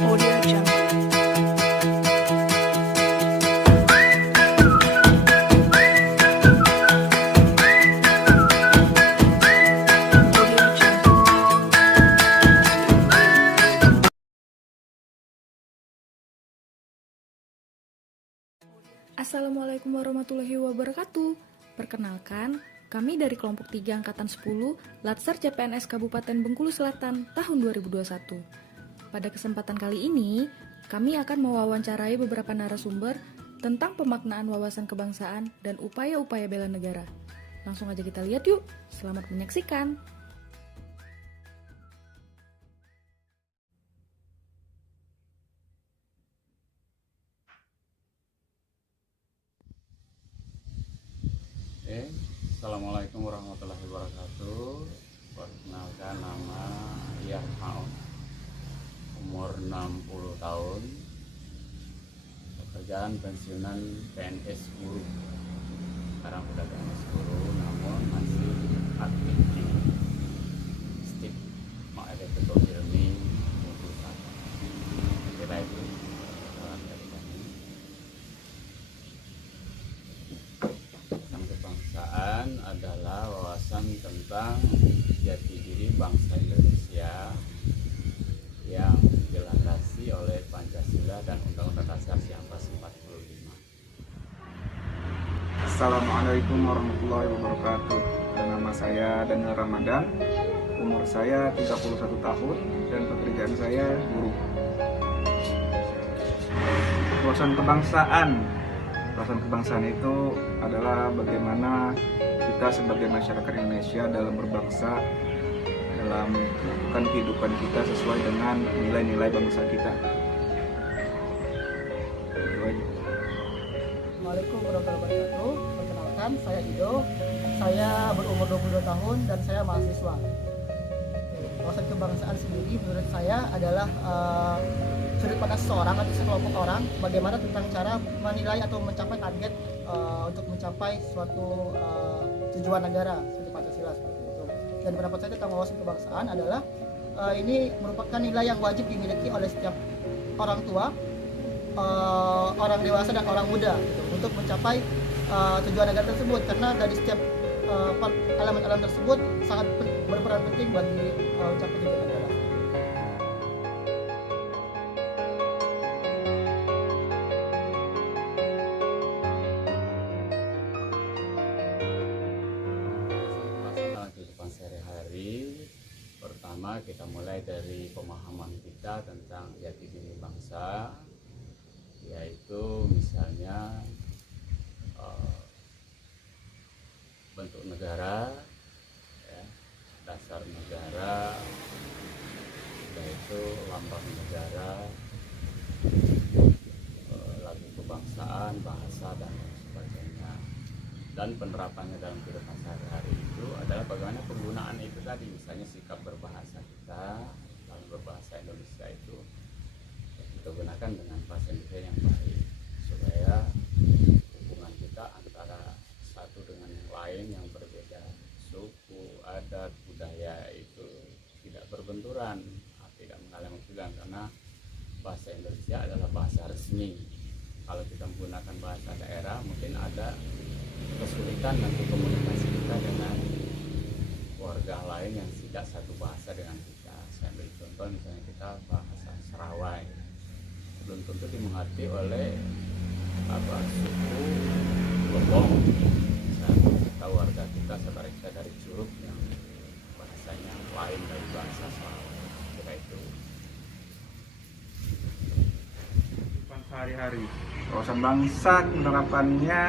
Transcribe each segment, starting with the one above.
Audio Jungle. Audio Jungle. Assalamualaikum warahmatullahi wabarakatuh. Perkenalkan, kami dari kelompok 3 Angkatan 10 Latsar CPNS Kabupaten Bengkulu Selatan tahun 2021. Pada kesempatan kali ini, kami akan mewawancarai beberapa narasumber tentang pemaknaan wawasan kebangsaan dan upaya-upaya bela negara. Langsung aja kita lihat yuk. Selamat menyaksikan. Assalamualaikum warahmatullahi wabarakatuh. Perkenalkan, nama Iyah Maun, umur 60 tahun, pekerjaan pensiunan PNS guru. Sekarang sudah PNS guru, namun masih aktif di STIP Ma'arif Betul Ilmi Bengkulu Selatan. Kira itu saran dari kami. Kebangsaan adalah wawasan tentang jati diri bangsa Indonesia yang dilandasi oleh Pancasila dan Undang-Undang Dasar 1945. Assalamualaikum warahmatullahi wabarakatuh. Nama saya Daniel Ramadan, umur saya 31 tahun dan pekerjaan saya guru. Wawasan kebangsaan. Wawasan kebangsaan itu adalah bagaimana kita sebagai masyarakat Indonesia dalam berbangsa, dalam melakukan kehidupan kita sesuai dengan nilai-nilai bangsa kita. Assalamualaikum warahmatullahi wabarakatuh. Perkenalkan, saya Ido. Saya berumur 22 tahun dan saya mahasiswa. Wawasan kebangsaan sendiri menurut saya adalah sudut pandang seseorang atau sekelompok orang bagaimana tentang cara menilai atau mencapai target untuk mencapai suatu tujuan negara seperti Pancasila seperti itu. Dan pendapat saya tentang wawasan kebangsaan adalah ini merupakan nilai yang wajib dimiliki oleh setiap orang tua, orang dewasa dan orang muda gitu, untuk mencapai tujuan negara tersebut, karena dari setiap elemen-elemen tersebut sangat berperan penting bagi mencapai tujuan negara. Dalam kehidupan sehari-hari, pertama kita mulai dari pemahaman kita tentang jati diri bangsa, yaitu misalnya bentuk negara, ya, dasar negara, yaitu lambang negara, lagu kebangsaan, bahasa, dan lain sebagainya. Dan penerapannya dalam kehidupan sehari-hari itu adalah bagaimana penggunaan itu tadi, misalnya sikap berbahasa kita dalam berbahasa Indonesia itu kita gunakan dengan bahasa Indonesia yang baik, supaya hubungan kita antara satu dengan yang lain yang berbeda suku, adat, budaya itu tidak berbenturan, tidak mengalami kesulitan, karena bahasa Indonesia adalah bahasa resmi. Kalau kita menggunakan bahasa daerah mungkin ada kesulitan nanti komunikasi kita dengan warga lain yang tidak satu bahasa dengan kita. Saya ambil contoh, misalnya kita bahasa Serawai, belum tentu dimengerti oleh suku Lebong. Kita warga kita, saudara kita dari Curug yang bahasanya lain dari bahasa Serawai. Kira itu. Kehidupan sehari-hari, wawasan bangsa penerapannya,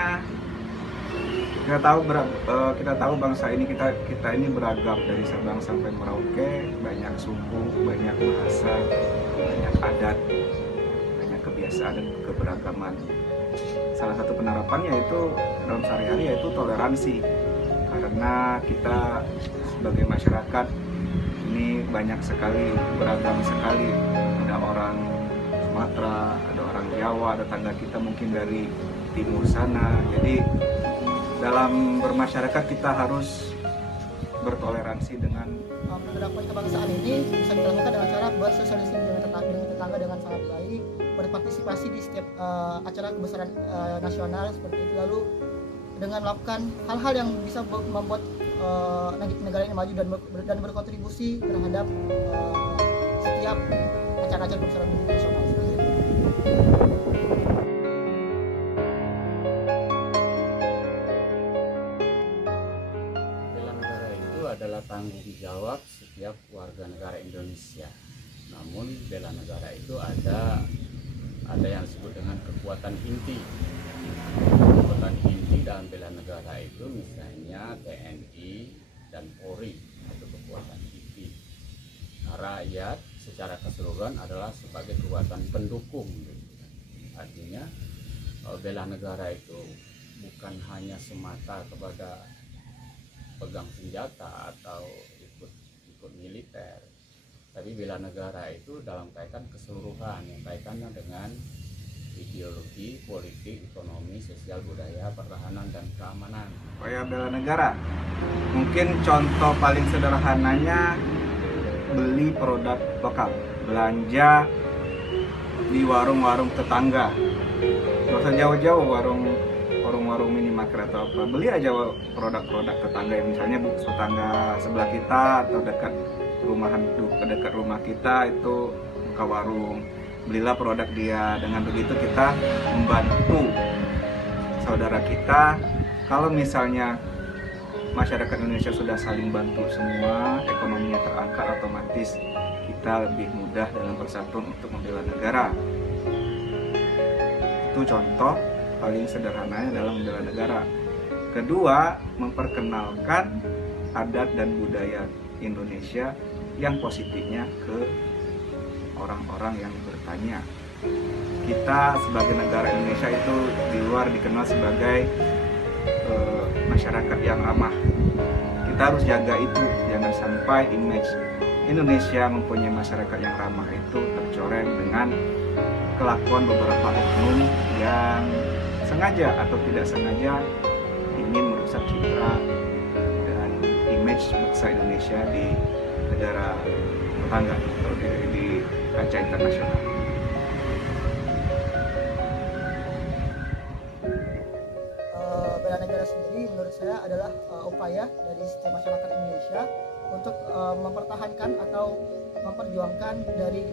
kita tahu bangsa ini kita ini beragam, dari Sabang sampai Merauke, banyak suku, banyak bahasa, banyak adat, banyak kebiasaan dan keberagaman. Salah satu penerapannya yaitu dalam sehari-hari yaitu toleransi, karena kita sebagai masyarakat ini banyak sekali, beragam sekali. Ada orang Sumatera, ada orang Jawa, ada tetangga kita mungkin dari timur sana. Jadi dalam bermasyarakat kita harus bertoleransi dengan Penerapan kebangsaan ini bisa dilakukan dengan cara bersosialisasi dengan tetangga tetangga dengan sangat baik, berpartisipasi di setiap acara kebesaran nasional seperti itu, lalu dengan melakukan hal-hal yang bisa membuat negara ini maju dan berkontribusi terhadap setiap acara-acara kebesaran nasional seperti itu. Bela negara itu adalah tanggung jawab setiap warga negara Indonesia. Namun bela negara itu ada yang disebut dengan kekuatan inti. Kekuatan inti dalam bela negara itu misalnya TNI dan Polri, itu kekuatan inti. Nah, rakyat secara keseluruhan adalah sebagai kekuatan pendukung. Artinya bela negara itu bukan hanya semata kepada pegang senjata atau ikut militer, tapi bela negara itu dalam kaitan keseluruhan yang kaitannya dengan ideologi, politik, ekonomi, sosial, budaya, pertahanan, dan keamanan. Upaya bela negara, mungkin contoh paling sederhananya beli produk lokal, belanja di warung-warung tetangga, nggak usah jauh-jauh warung-warung minimarket atau apa, beli aja produk-produk tetangga, misalnya tetangga sebelah kita atau dekat rumah kita itu buka warung, belilah produk dia. Dengan begitu kita membantu saudara kita. Kalau misalnya masyarakat Indonesia sudah saling bantu semua, ekonominya terangkat, otomatis kita lebih mudah dalam persatuan untuk membela negara. Itu contoh paling sederhananya dalam membela negara. Kedua, memperkenalkan adat dan budaya Indonesia yang positifnya ke orang-orang yang bertanya. Kita sebagai negara Indonesia itu di luar dikenal sebagai masyarakat yang ramah. Kita harus jaga itu, jangan sampai image Indonesia mempunyai masyarakat yang ramah itu tercoreng dengan kelakuan beberapa oknum yang sengaja atau tidak sengaja ingin merusak citra dan image bangsa Indonesia di negara tetangga atau di kancah internasional. Bela negara sendiri menurut saya adalah upaya dari setiap masyarakat Indonesia untuk mempertahankan atau memperjuangkan dari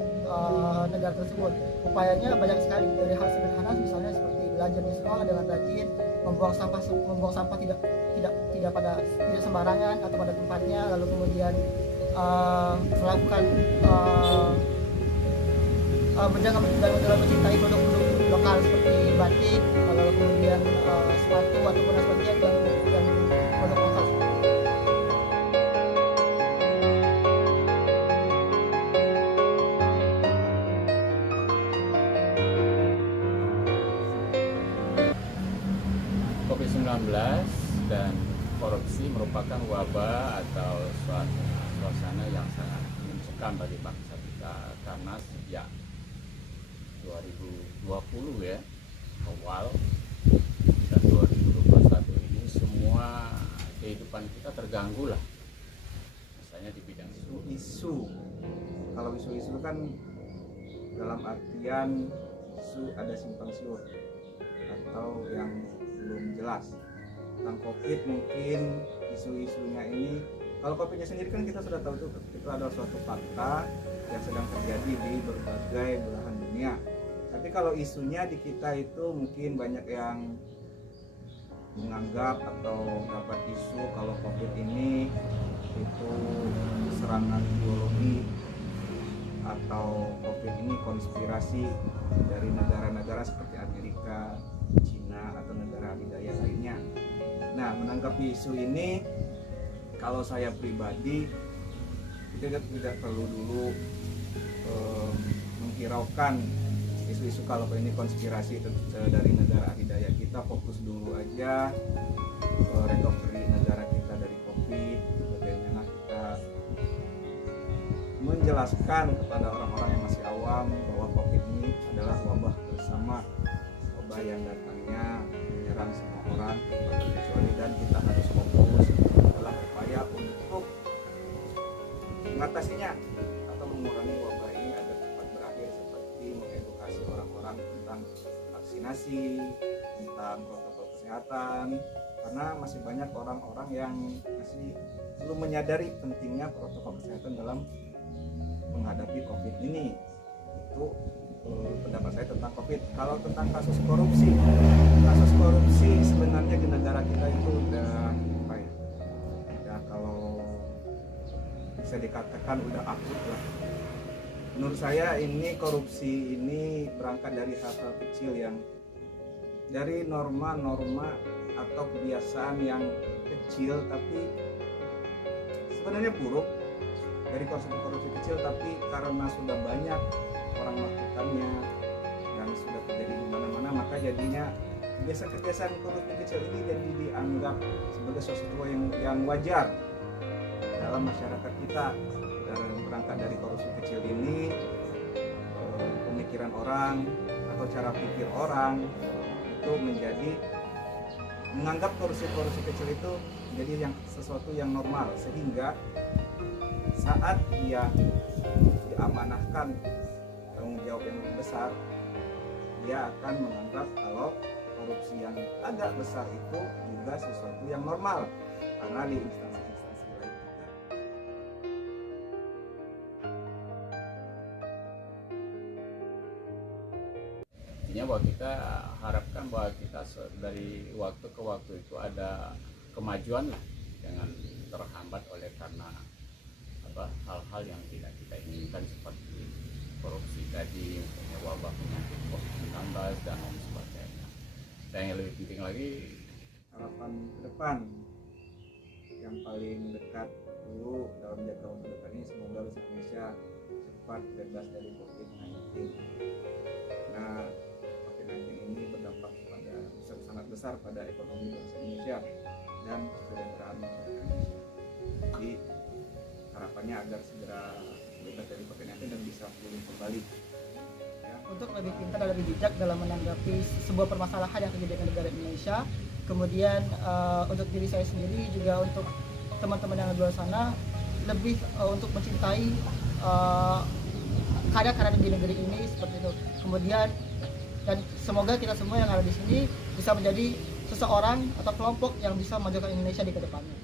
negara tersebut. Upayanya banyak sekali, dari hal sederhana misalnya seperti belajar di sekolah dengan rajin, membuang sampah tidak sembarangan atau pada tempatnya, lalu kemudian melakukan menjaga dan mencintai produk-produk lokal seperti batik, lalu kemudian sepatu ataupun sebagainya yang produk lokal. COVID-19 dan korupsi merupakan wabah atau suasana yang sangat mencekam bagi bangsa kita, karena sejak 2020 ya awal dan 2021 ini semua kehidupan kita terganggu lah, misalnya di bidang Isu, kalau isu-isu kan dalam artian isu ada simpang siur atau yang belum jelas. Tentang COVID mungkin isu-isunya ini, kalau COVID-nya sendiri kan kita sudah tahu itu adalah suatu fakta yang sedang terjadi di berbagai belahan dunia. Tapi kalau isunya di kita itu mungkin banyak yang menganggap atau dapat isu kalau COVID ini itu serangan biologi atau COVID ini konspirasi dari negara-negara seperti Amerika, Cina atau negara adidaya lainnya. Nah, menanggapi isu ini, kalau saya pribadi kita tidak perlu dulu menghiraukan isu-isu kalau ini konspirasi dari negara adidaya. Kita fokus dulu aja recovery negara kita dari COVID, bagaimana kita menjelaskan kepada orang-orang yang masih awam bahwa COVID ini adalah wabah bersama, wabah yang datangnya menyerang semua orang kecuali, dan kita harus fokus dalam upaya untuk mengatasinya atau mengurangi wabah ini agar cepat berakhir seperti tentang vaksinasi, tentang protokol kesehatan, karena masih banyak orang-orang yang masih belum menyadari pentingnya protokol kesehatan dalam menghadapi COVID ini. Itu pendapat saya tentang COVID. Kalau tentang kasus korupsi sebenarnya di negara kita itu udah apa ya? Udah kalau bisa dikatakan udah akut lah. Menurut saya ini korupsi ini berangkat dari hal-hal kecil yang dari norma-norma atau kebiasaan yang kecil tapi sebenarnya buruk, dari korupsi kecil tapi karena sudah banyak orang melakukannya dan sudah terjadi di mana-mana, maka jadinya kebiasaan korupsi kecil ini jadi dianggap sebagai sesuatu yang wajar dalam masyarakat kita. Dan berangkat dari korupsi kecil ini, pemikiran orang atau cara pikir orang itu menjadi menganggap korupsi kecil itu menjadi sesuatu yang normal, sehingga saat dia diamanahkan tanggung jawab yang lebih besar, dia akan menganggap kalau korupsi yang agak besar itu juga sesuatu yang normal, karena di instansi-instansi lain juga. Intinya bahwa kita harapkan bahwa kita dari waktu ke waktu itu ada kemajuan lah, jangan terhambat oleh karena hal-hal yang tidak kita inginkan seperti korupsi tadi, wabah penyakit COVID-19 dan lain sebagainya. Dan yang lebih penting lagi, Harapan ke depan yang paling dekat dulu dalam jangka waktu dekat ini, semoga bangsa Indonesia cepat bebas dari COVID-19. Nah, COVID-19 ini berdampak sangat besar pada ekonomi bangsa Indonesia dan kesejahteraan masyarakat Indonesia. Jadi harapannya agar segera bebas dari COVID-19 dan bisa pulih kembali. Ya. Untuk lebih pintar dan lebih bijak dalam menanggapi sebuah permasalahan yang terjadi di negara Indonesia. Kemudian untuk diri saya sendiri juga untuk teman-teman yang di luar sana lebih untuk mencintai karya-karya di negeri ini seperti itu. Kemudian dan semoga kita semua yang ada di sini bisa menjadi seseorang atau kelompok yang bisa memajukan Indonesia di kedepannya.